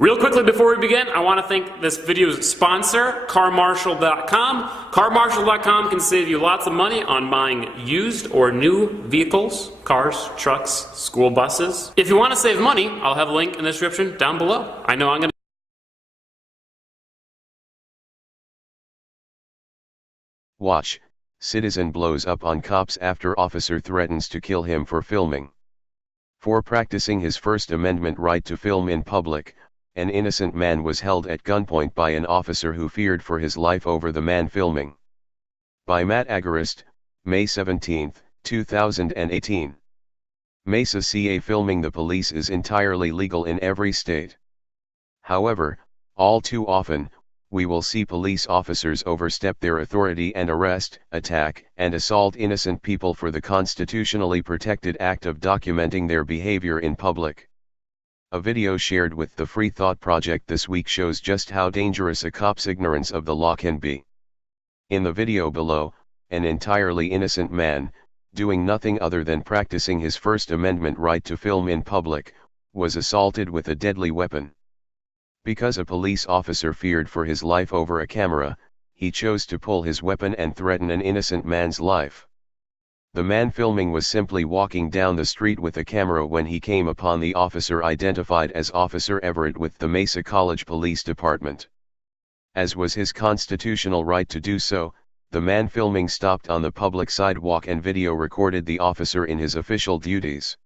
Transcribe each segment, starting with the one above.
Real quickly before we begin, I want to thank this video's sponsor, carmarshal.com. Carmarshal.com can save you lots of money on buying used or new vehicles, cars, trucks, school buses. If you want to save money, I'll have a link in the description down below. I know I'm going to... Watch, citizen blows up on cops after officer threatens to kill him for filming. For practicing his First Amendment right to film in public, an innocent man was held at gunpoint by an officer who feared for his life over the man filming. By Matt Agarist, May 17, 2018. Mesa CA. Filming the police is entirely legal in every state. However, all too often, we will see police officers overstep their authority and arrest, attack, and assault innocent people for the constitutionally protected act of documenting their behavior in public. A video shared with the Free Thought Project this week shows just how dangerous a cop's ignorance of the law can be. In the video below, an entirely innocent man, doing nothing other than practicing his First Amendment right to film in public, was assaulted with a deadly weapon. Because a police officer feared for his life over a camera, he chose to pull his weapon and threaten an innocent man's life. The man filming was simply walking down the street with a camera when he came upon the officer identified as Officer Everett with the Mesa College Police Department. As was his constitutional right to do so, the man filming stopped on the public sidewalk and video recorded the officer in his official duties.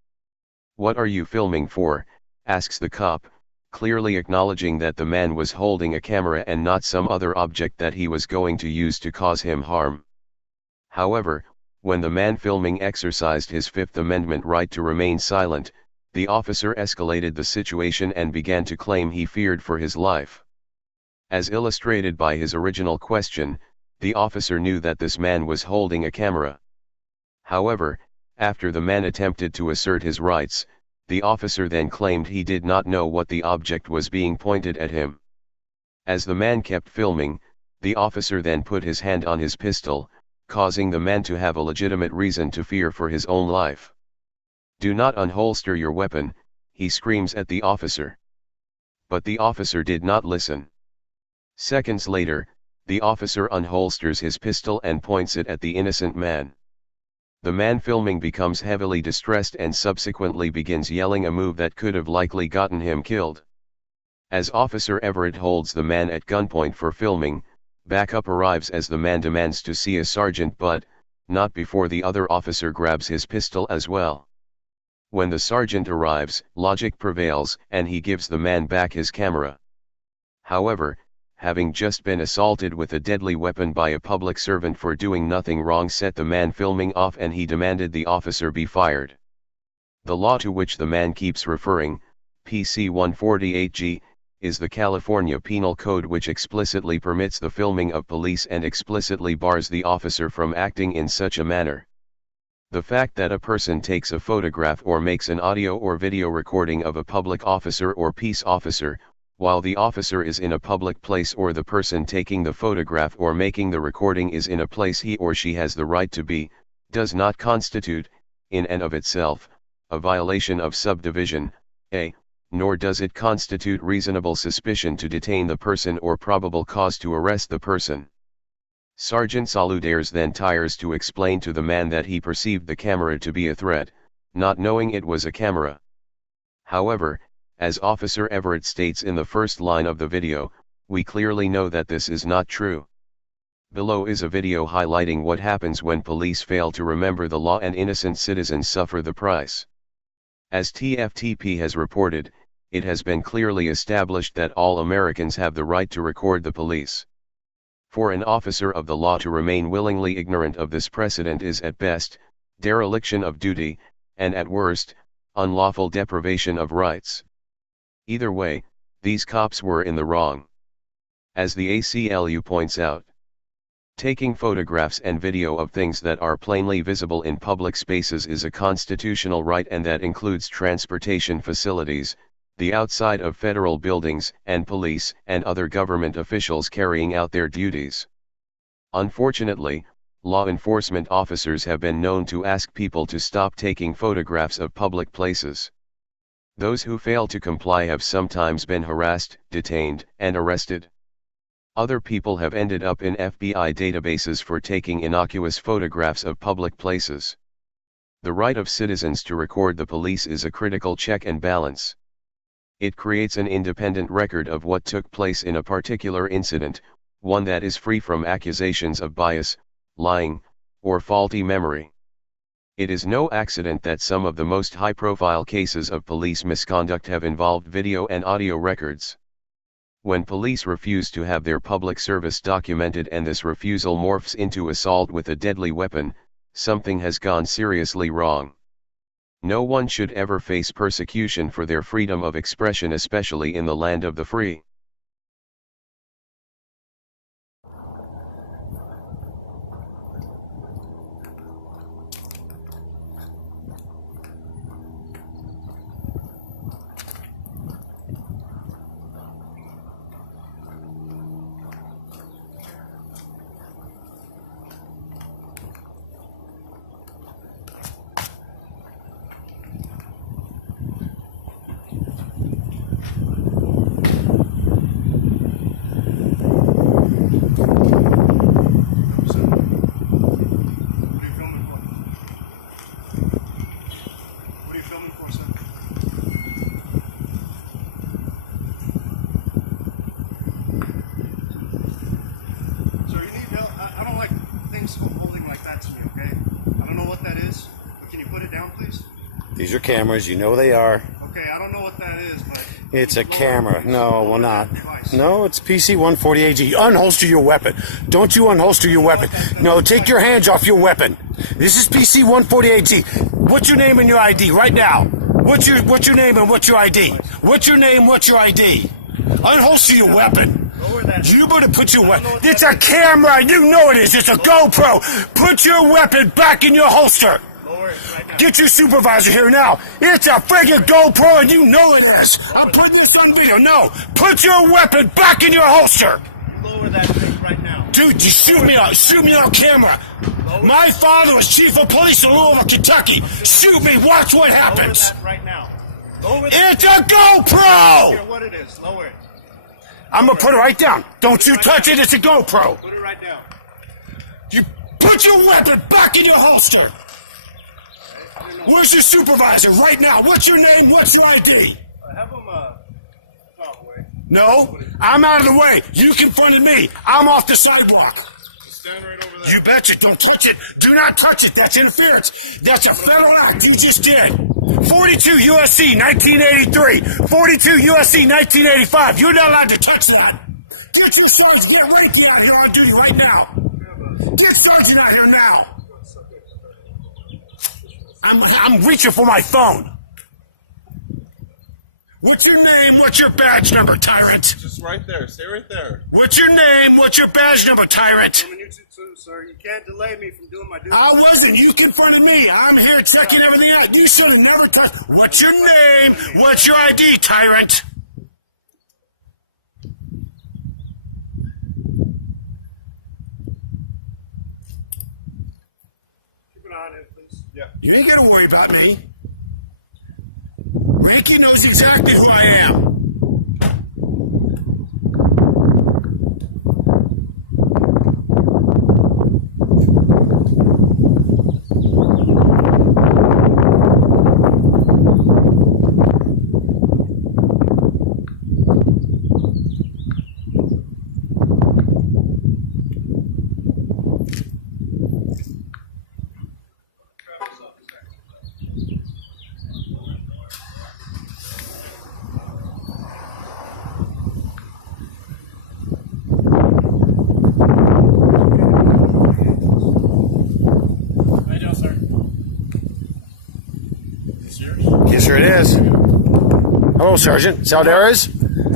"What are you filming for?" asks the cop, clearly acknowledging that the man was holding a camera and not some other object that he was going to use to cause him harm. However, when the man filming exercised his Fifth Amendment right to remain silent, the officer escalated the situation and began to claim he feared for his life. As illustrated by his original question, the officer knew that this man was holding a camera. However, after the man attempted to assert his rights, the officer then claimed he did not know what the object was being pointed at him. As the man kept filming, the officer then put his hand on his pistol, causing the man to have a legitimate reason to fear for his own life. "Do not unholster your weapon," he screams at the officer. But the officer did not listen. Seconds later, the officer unholsters his pistol and points it at the innocent man. The man filming becomes heavily distressed and subsequently begins yelling a move that could have likely gotten him killed. As Officer Everett holds the man at gunpoint for filming, backup arrives as the man demands to see a sergeant but, not before the other officer grabs his pistol as well. When the sergeant arrives, logic prevails and he gives the man back his camera. However, having just been assaulted with a deadly weapon by a public servant for doing nothing wrong set the man filming off and he demanded the officer be fired. The law to which the man keeps referring, PC 148G, is the California Penal Code which explicitly permits the filming of police and explicitly bars the officer from acting in such a manner. The fact that a person takes a photograph or makes an audio or video recording of a public officer or peace officer, while the officer is in a public place or the person taking the photograph or making the recording is in a place he or she has the right to be, does not constitute, in and of itself, a violation of subdivision A, nor does it constitute reasonable suspicion to detain the person or probable cause to arrest the person. Sergeant Saludares then tires to explain to the man that he perceived the camera to be a threat, not knowing it was a camera. However, as Officer Everett states in the first line of the video, we clearly know that this is not true. Below is a video highlighting what happens when police fail to remember the law and innocent citizens suffer the price. As TFTP has reported, it has been clearly established that all Americans have the right to record the police. For an officer of the law to remain willingly ignorant of this precedent is at best, dereliction of duty, and at worst, unlawful deprivation of rights. Either way, these cops were in the wrong. As the ACLU points out, taking photographs and video of things that are plainly visible in public spaces is a constitutional right and that includes transportation facilities, the outside of federal buildings, and police and other government officials carrying out their duties. Unfortunately, law enforcement officers have been known to ask people to stop taking photographs of public places. Those who fail to comply have sometimes been harassed, detained, and arrested. Other people have ended up in FBI databases for taking innocuous photographs of public places. The right of citizens to record the police is a critical check and balance. It creates an independent record of what took place in a particular incident, one that is free from accusations of bias, lying, or faulty memory. It is no accident that some of the most high-profile cases of police misconduct have involved video and audio records. When police refuse to have their public service documented and this refusal morphs into assault with a deadly weapon, something has gone seriously wrong. No one should ever face persecution for their freedom of expression, especially in the land of the free. These are cameras, you know they are. Okay, I don't know what that is, but... It's a camera. No, well not. No, it's PC-140AG. Unholster your weapon. Don't you unholster your weapon. No, take your hands off your weapon. This is PC-140AG. What's your name and your ID right now? What's your name and what's your ID? What's your name, what's your ID? Unholster your weapon. You better put your weapon... It's a camera, you know it is. It's a GoPro. Put your weapon back in your holster. Get your supervisor here now. It's a friggin' GoPro and you know it is. I'm putting this on video. No, put your weapon back in your holster. Lower that thing right now. Dude, you shoot me on camera. My father was chief of police in Louisville, Kentucky. Shoot me, watch what happens. Lower that right now. It's a GoPro. Here, what it is, lower it. I'm gonna put it right down. Don't you touch it, it's a GoPro. Put it right down. You put your weapon back in your holster. Where's your supervisor right now? What's your name? What's your ID? Have him talk away. No, I'm out of the way. You confronted me. I'm off the sidewalk. Stand right over there. You betcha. Don't touch it. Do not touch it. That's interference. That's a federal act. You just did. 42 U.S.C. 1983. 42 U.S.C. 1985. You're not allowed to touch that. Get your sergeant. Get Ranky out here on duty right now. Get sergeant out here now. I'm reaching for my phone. What's your name? What's your badge number, tyrant? Just right there. Stay right there. What's your name? What's your badge number, tyrant? Sir, you can't delay me from doing my duty. I wasn't. You confronted me. I'm here checking everything out. You should have never touched. What's your name? What's your ID, tyrant? Keep an eye on him, please. Yeah. You ain't gonna worry about me. Ricky knows exactly who I am. Yes, sir, it is. Hello, Sergeant. Saldares?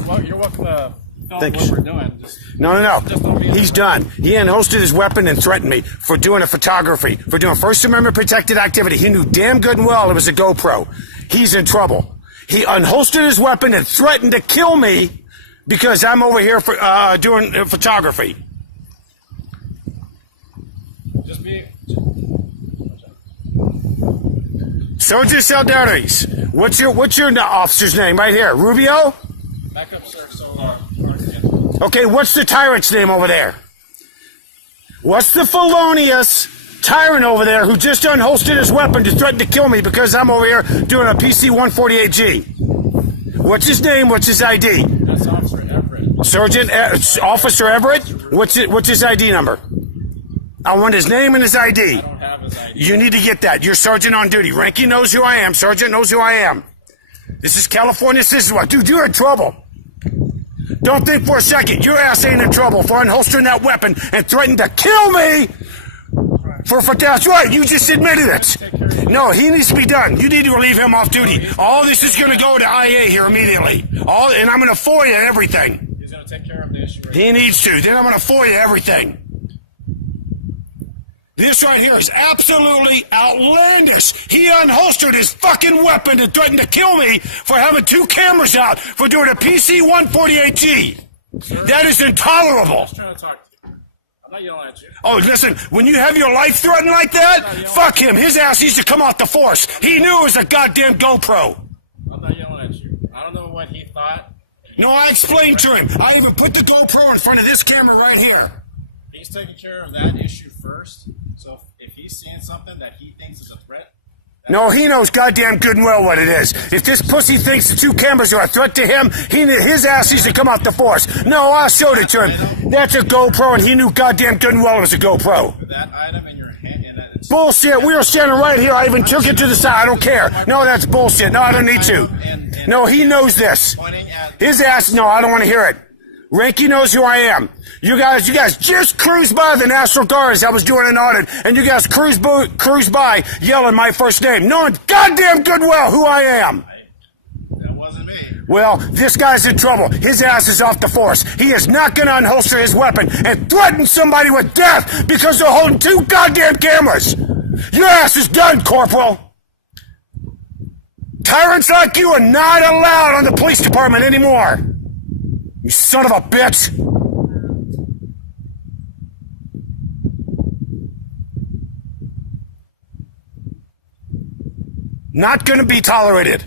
Well, you're welcome to film Thanks. what we're doing. No. Just don't be He's done. He unholstered his weapon and threatened me for doing a photography, for doing First Amendment protected activity. He knew damn good and well it was a GoPro. He's in trouble. He unholstered his weapon and threatened to kill me because I'm over here for doing photography. Just be. Sergeant Saldares, What's your officer's name right here? Rubio? Back up, sir. So, Okay, what's the tyrant's name over there? What's the felonious tyrant over there who just unholstered his weapon to threaten to kill me because I'm over here doing a PC 148G? What's his name? What's his ID? that's Officer Everett. Sergeant Officer Everett? What's his ID number? I want his name and his ID. I don't have his ID. You need to get that. You're sergeant on duty. Ranky knows who I am. Sergeant knows who I am. This is California. This is what, dude. You're in trouble. Don't think for a second. Your ass ain't in trouble for unholstering that weapon and threatening to kill me. For that's right. You just admitted it. No, he needs to be done. You need to relieve him off duty. All this is going to go to IA here immediately. And I'm going to FOIA everything. He's going to take care of the issue. Right He needs to. Then I'm going to FOIA everything. This right here is absolutely outlandish. He unholstered his fucking weapon and threatened to kill me for having 2 cameras out for doing a PC 148G. That is intolerable. I'm trying to talk to you. I'm not yelling at you. Oh, listen, when you have your life threatened like that, fuck him. His ass needs to come off the force. He knew it was a goddamn GoPro. I'm not yelling at you. I don't know what he thought. No, I explained to him. I even put the GoPro in front of this camera right here. He's taking care of that issue first. So if he's seeing something that he thinks is a threat, No, he knows goddamn good and well what it is. If this pussy thinks the 2 cameras are a threat to him, his ass needs to come off the force. No, I showed it to him. That's a GoPro, and he knew goddamn good and well it was a GoPro. that item in your hand, in that it's Bullshit. We were standing right here. I even took it to the side. I don't care. No, that's bullshit. No, I don't need to. No, he knows this. pointing at His ass, no, I don't want to hear it. Ranky knows who I am. You guys just cruised by the National Guard as I was doing an audit, and you guys cruised by yelling my first name, knowing goddamn good well who I am. that wasn't me. Well, this guy's in trouble. His ass is off the force. He is not going to unholster his weapon and threaten somebody with death because they're holding 2 goddamn cameras. Your ass is done, Corporal. Tyrants like you are not allowed on the police department anymore. You son of a bitch. Not going to be tolerated.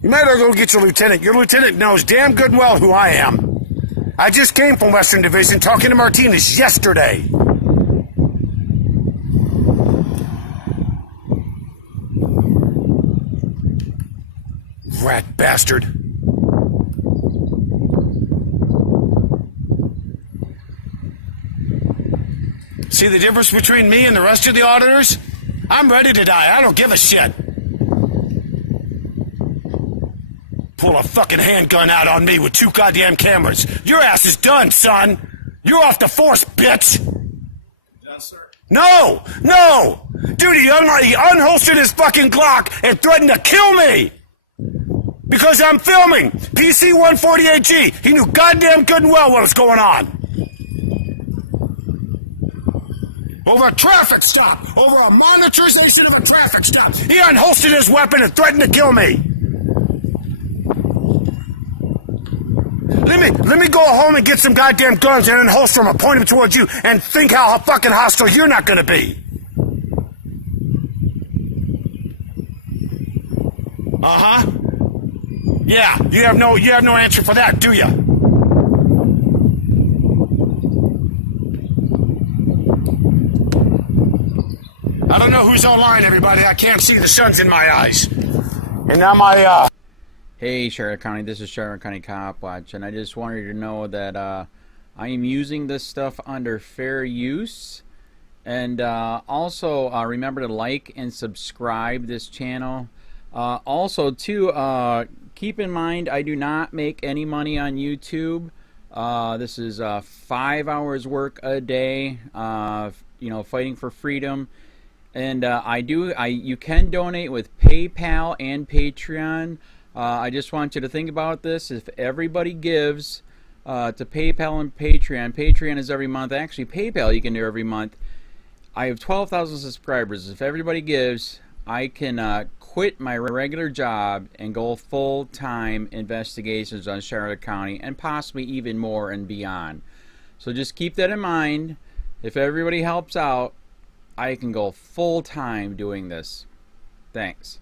You might as well go get your lieutenant. Your lieutenant knows damn good and well who I am. I just came from Western Division talking to Martinez yesterday. Rat bastard. See the difference between me and the rest of the auditors? I'm ready to die. I don't give a shit. Pull a fucking handgun out on me with 2 goddamn cameras. Your ass is done, son. You're off the force, bitch. Yes, sir. No! Dude, he unholstered his fucking Glock and threatened to kill me! Because I'm filming PC 148G. He knew goddamn good and well what was going on. Over a traffic stop. Over a monitorization of a traffic stop. He unholstered his weapon and threatened to kill me. Let me go home and get some goddamn guns and unholster them and point them towards you and think how fucking hostile you're not gonna be. Uh-huh. Yeah, you have no answer for that, do you? I don't know who's online, everybody. I can't see. The sun's in my eyes. And now my, Hey Charlotte County, this is Charlotte County Cop Watch, and I just wanted you to know that I am using this stuff under fair use. And also remember to like and subscribe this channel. Also too, keep in mind I do not make any money on YouTube. This is 5 hours work a day, you know, fighting for freedom. And you can donate with PayPal and Patreon. I just want you to think about this. If everybody gives to PayPal and Patreon is every month. Actually, PayPal you can do every month. I have 12,000 subscribers. If everybody gives, I can quit my regular job and go full-time investigations on Charlotte County and possibly even more and beyond. So just keep that in mind. If everybody helps out, I can go full-time doing this. Thanks.